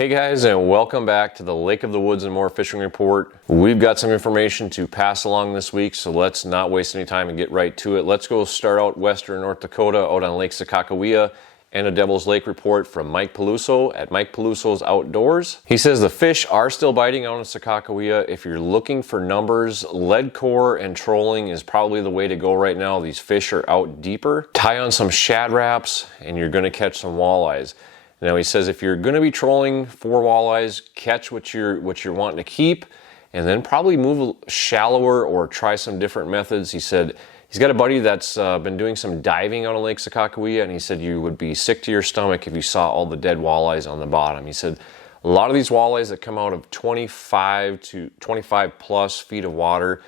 Hey guys, and welcome back to the Lake of the Woods and More Fishing Report. We've got some information to pass along this week, so let's not waste any time and get right to it. Let's go start out western North Dakota, out on Lake Sakakawea, and a Devil's Lake report from Mike Peluso at Mike Peluso's Outdoors. He says the fish are still biting out in Sakakawea. If you're looking for numbers, lead core and trolling is probably the way to go right now. These fish are out deeper. Tie on some shad wraps and you're gonna catch some walleyes. Now he says if you're going to be trolling for walleyes, catch what you're wanting to keep, and then probably move shallower or try some different methods. He said he's got a buddy that's been doing some diving out on Lake Sakakawea, and he said you would be sick to your stomach if you saw all the dead walleyes on the bottom. He said a lot of these walleyes that come out of 25 plus feet of water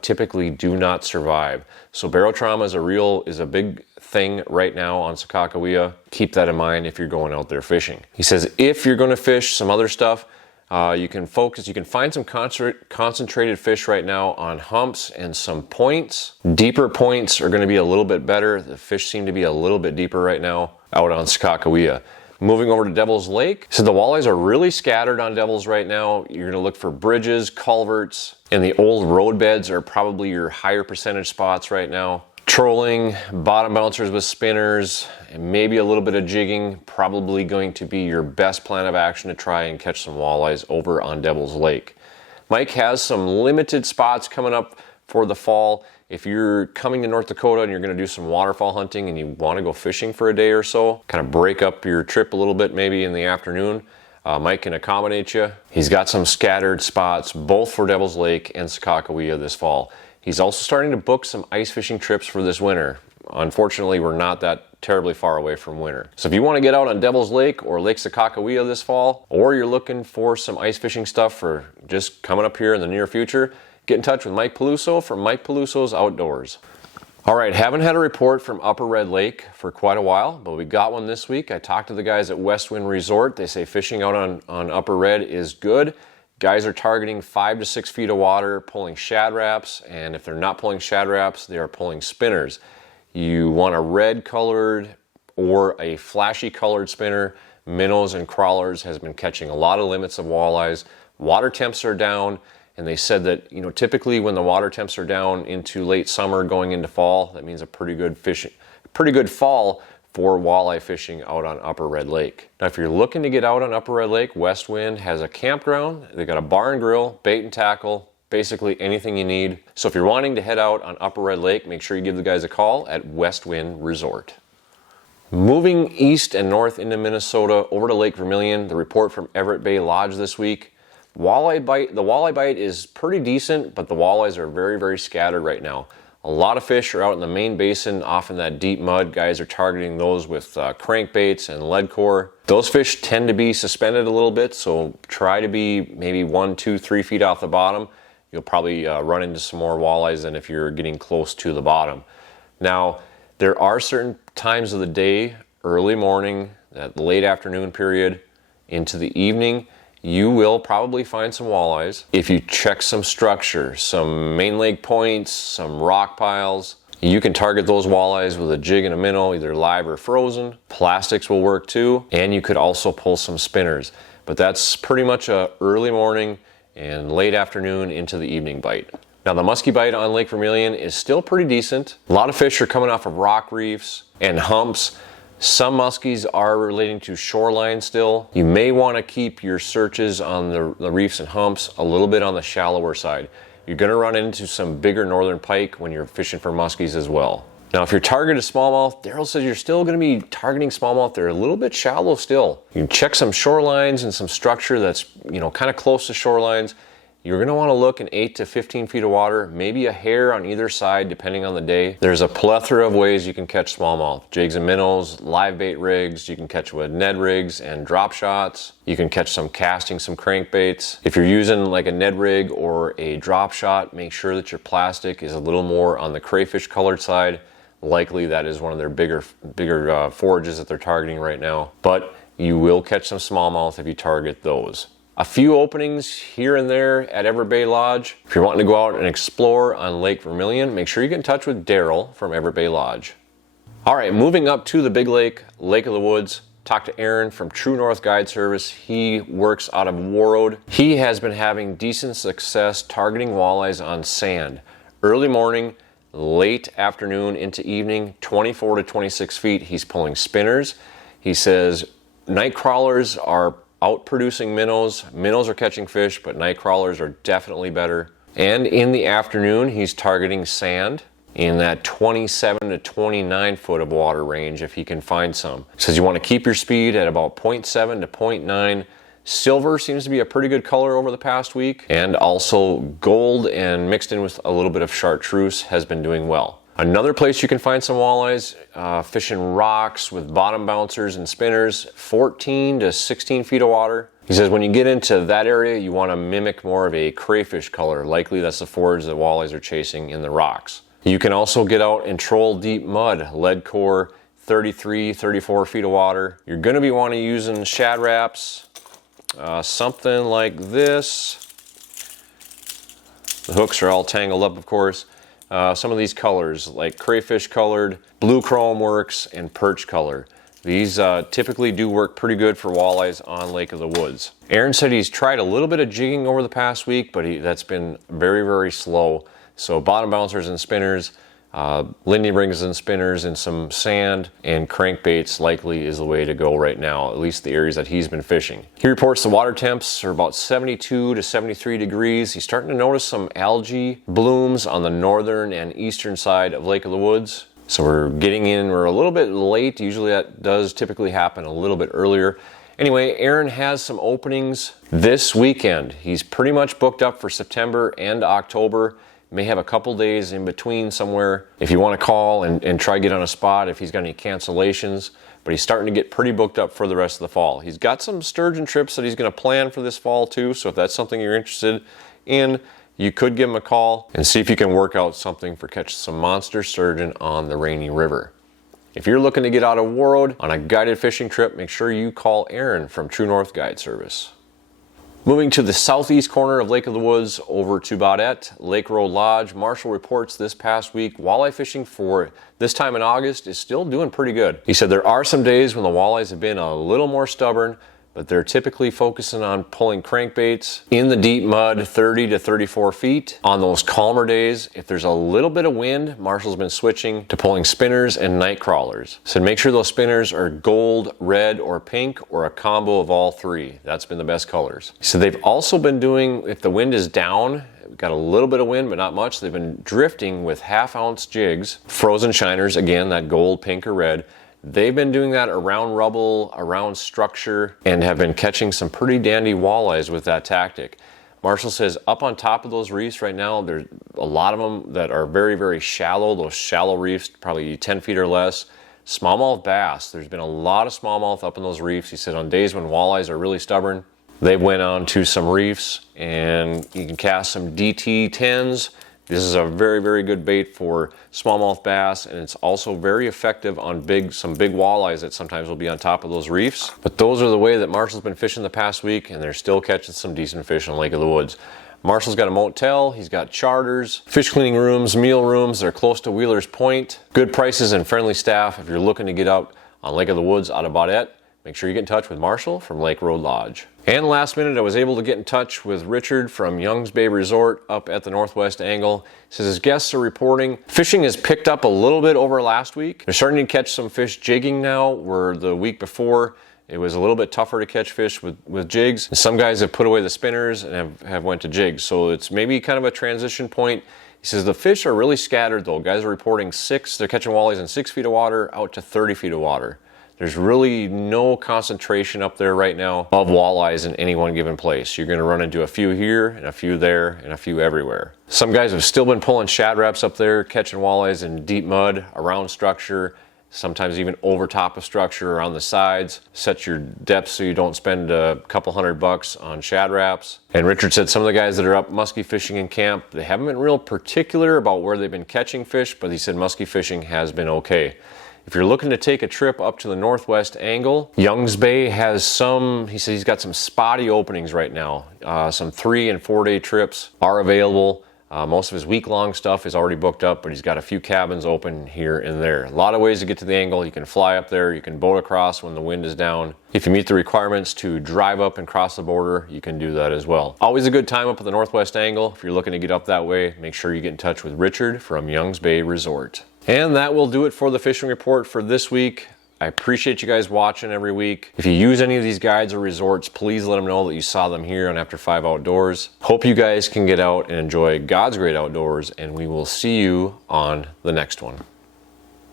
typically do not survive. So barotrauma is a big thing right now on Sakakawea. Keep that in mind if you're going out there fishing. He says if you're going to fish some other stuff, you can find some concentrated fish right now on humps and some points. Deeper points are going to be a little bit better. The fish seem to be a little bit deeper right now out on Sakakawea. Moving over to Devil's Lake. So the walleyes are really scattered on Devil's right now. You're gonna look for bridges, culverts, and the old road beds are probably your higher percentage spots right now. Trolling, bottom bouncers with spinners, and maybe a little bit of jigging, probably going to be your best plan of action to try and catch some walleyes over on Devil's Lake. Mike has some limited spots coming up for the fall. If you're coming to North Dakota and you're going to do some waterfowl hunting and you want to go fishing for a day or so, kind of break up your trip a little bit maybe in the afternoon, Mike can accommodate you. He's got some scattered spots both for Devil's Lake and Sakakawea this fall. He's also starting to book some ice fishing trips for this winter. Unfortunately, we're not that terribly far away from winter. So if you want to get out on Devil's Lake or Lake Sakakawea this fall, or you're looking for some ice fishing stuff for just coming up here in the near future, get in touch with Mike Peluso from Mike Peluso's Outdoors. All right, haven't had a report from Upper Red Lake for quite a while, but we got one this week. I talked to the guys at West Wind Resort. They say fishing out on Upper Red is good. Guys are targeting 5 to 6 feet of water, pulling shad wraps, and if they're not pulling shad wraps, they are pulling spinners. You want a red colored or a flashy colored spinner. Minnows and crawlers has been catching a lot of limits of walleyes. Water temps are down. And they said that, typically when the water temps are down into late summer going into fall, that means a pretty good fall for walleye fishing out on Upper Red Lake. Now, if you're looking to get out on Upper Red Lake, West Wind has a campground. They got a bar and grill, bait and tackle, basically anything you need. So if you're wanting to head out on Upper Red Lake, make sure you give the guys a call at West Wind Resort. Moving east and north into Minnesota, over to Lake Vermilion, the report from Everett Bay Lodge this week. The walleye bite is pretty decent, but the walleyes are very, very scattered right now. A lot of fish are out in the main basin, off in that deep mud. Guys are targeting those with crankbaits and lead core. Those fish tend to be suspended a little bit, so try to be maybe 1, 2, 3 feet off the bottom. You'll probably run into some more walleyes than if you're getting close to the bottom. Now, there are certain times of the day, early morning, that late afternoon period, into the evening, you will probably find some walleyes if you check some structure, some main leg points, some rock piles. You can target those walleyes with a jig and a minnow, either live or frozen. Plastics will work too, and you could also pull some spinners. But that's pretty much a early morning and late afternoon into the evening bite. Now the musky bite on Lake Vermilion is still pretty decent. A lot of fish are coming off of rock reefs and humps. Some muskies are relating to shoreline still. You may want to keep your searches on the reefs and humps a little bit on the shallower side. You're going to run into some bigger northern pike when you're fishing for muskies as well. Now if your target is smallmouth, Daryl says you're still going to be targeting smallmouth. They're a little bit shallow still. You can check some shorelines and some structure that's kind of close to shorelines. You're going to want to look in 8 to 15 feet of water, maybe a hair on either side depending on the day. There's a plethora of ways you can catch smallmouth. Jigs and minnows, live bait rigs, you can catch with Ned rigs and drop shots. You can catch some casting, some crankbaits. If you're using like a Ned rig or a drop shot, make sure that your plastic is a little more on the crayfish colored side. Likely that is one of their bigger forages that they're targeting right now. But you will catch some smallmouth if you target those. A few openings here and there at Everett Bay Lodge. If you're wanting to go out and explore on Lake Vermilion, make sure you get in touch with Daryl from Everett Bay Lodge. All right, moving up to the big lake, Lake of the Woods. Talk to Aaron from True North Guide Service. He works out of Warroad. He has been having decent success targeting walleyes on sand. Early morning, late afternoon into evening, 24 to 26 feet, he's pulling spinners. He says night crawlers are out producing minnows. Minnows are catching fish, but night crawlers are definitely better. And in the afternoon, he's targeting sand in that 27 to 29 foot of water range if he can find some. He says you want to keep your speed at about 0.7 to 0.9. Silver seems to be a pretty good color over the past week, and also gold and mixed in with a little bit of chartreuse has been doing well. Another place you can find some walleyes, fishing rocks with bottom bouncers and spinners, 14 to 16 feet of water. He says when you get into that area, you want to mimic more of a crayfish color. Likely that's the forage that walleyes are chasing in the rocks. You can also get out and troll deep mud, lead core, 33, 34 feet of water. You're going to be wanting using shad wraps, something like this. The hooks are all tangled up, of course. Some of these colors, like crayfish colored, blue chrome works, and perch color. These typically do work pretty good for walleyes on Lake of the Woods. Aaron said he's tried a little bit of jigging over the past week, but that's been very, very slow. So bottom bouncers and spinners, Lindy rings and spinners and some sand and crankbaits likely is the way to go right now, at least the areas that he's been fishing. He reports the water temps are about 72 to 73 degrees. He's starting to notice some algae blooms on the northern and eastern side of Lake of the Woods. So we're getting in, we're a little bit late. Usually that does typically happen a little bit earlier. Anyway, Aaron has some openings this weekend. He's pretty much booked up for September and October. May have a couple days in between somewhere if you want to call and try to get on a spot if he's got any cancellations, but he's starting to get pretty booked up for the rest of the fall. He's got some sturgeon trips that he's going to plan for this fall too, so if that's something you're interested in, you could give him a call and see if you can work out something for catching some monster sturgeon on the Rainy River. If you're looking to get out of Warroad on a guided fishing trip, make sure you call Aaron from True North Guide Service. Moving to the southeast corner of Lake of the Woods over to Baudette, Lake Road Lodge, Marshall reports this past week walleye fishing for this time in August is still doing pretty good. He said there are some days when the walleyes have been a little more stubborn, but they're typically focusing on pulling crankbaits in the deep mud 30 to 34 feet. On those calmer days, if there's a little bit of wind, Marshall's been switching to pulling spinners and night crawlers. So make sure those spinners are gold, red, or pink, or a combo of all three. That's been the best colors. So they've also been doing, if the wind is down, we've got a little bit of wind, but not much, they've been drifting with half-ounce jigs, frozen shiners, again, that gold, pink, or red. They've been doing that around rubble, around structure, and have been catching some pretty dandy walleyes with that tactic. Marshall says up on top of those reefs right now, there's a lot of them that are very, very shallow. Those shallow reefs, probably 10 feet or less. Smallmouth bass, there's been a lot of smallmouth up in those reefs. He said on days when walleyes are really stubborn, they went on to some reefs and you can cast some DT 10s. This is a very, very good bait for smallmouth bass, and it's also very effective on some big walleyes that sometimes will be on top of those reefs. But those are the way that Marshall's been fishing the past week, and they're still catching some decent fish on Lake of the Woods. Marshall's got a motel, he's got charters, fish cleaning rooms, meal rooms. They're close to Wheeler's Point. Good prices and friendly staff. If you're looking to get out on Lake of the Woods out of Baudette, make sure you get in touch with Marshall from Lake Road Lodge. And last minute, I was able to get in touch with Richard from Young's Bay Resort up at the Northwest Angle. He says his guests are reporting fishing has picked up a little bit over last week. They're starting to catch some fish jigging now, where the week before it was a little bit tougher to catch fish with jigs. Some guys have put away the spinners and have went to jigs. So it's maybe kind of a transition point. He says the fish are really scattered though. Guys are reporting they're catching walleyes in 6 feet of water out to 30 feet of water. There's really no concentration up there right now of walleyes in any one given place. You're going to run into a few here and a few there and a few everywhere. Some guys have still been pulling shad wraps up there, catching walleyes in deep mud, around structure, sometimes even over top of structure, around the sides. Set your depth so you don't spend a couple $100 on shad wraps. And Richard said some of the guys that are up musky fishing in camp, they haven't been real particular about where they've been catching fish, but he said musky fishing has been okay. If you're looking to take a trip up to the Northwest Angle, Young's Bay has he said he's got some spotty openings right now. Some 3 and 4 day trips are available. Most of his week-long stuff is already booked up, but he's got a few cabins open here and there. A lot of ways to get to the angle. You can fly up there, you can boat across when the wind is down. If you meet the requirements to drive up and cross the border, you can do that as well. Always a good time up at the Northwest Angle. If you're looking to get up that way, make sure you get in touch with Richard from Youngs Bay Resort. And that will do it for the fishing report for this week. I appreciate you guys watching every week. If you use any of these guides or resorts, please let them know that you saw them here on After 5 Outdoors. Hope you guys can get out and enjoy God's great outdoors, and we will see you on the next one.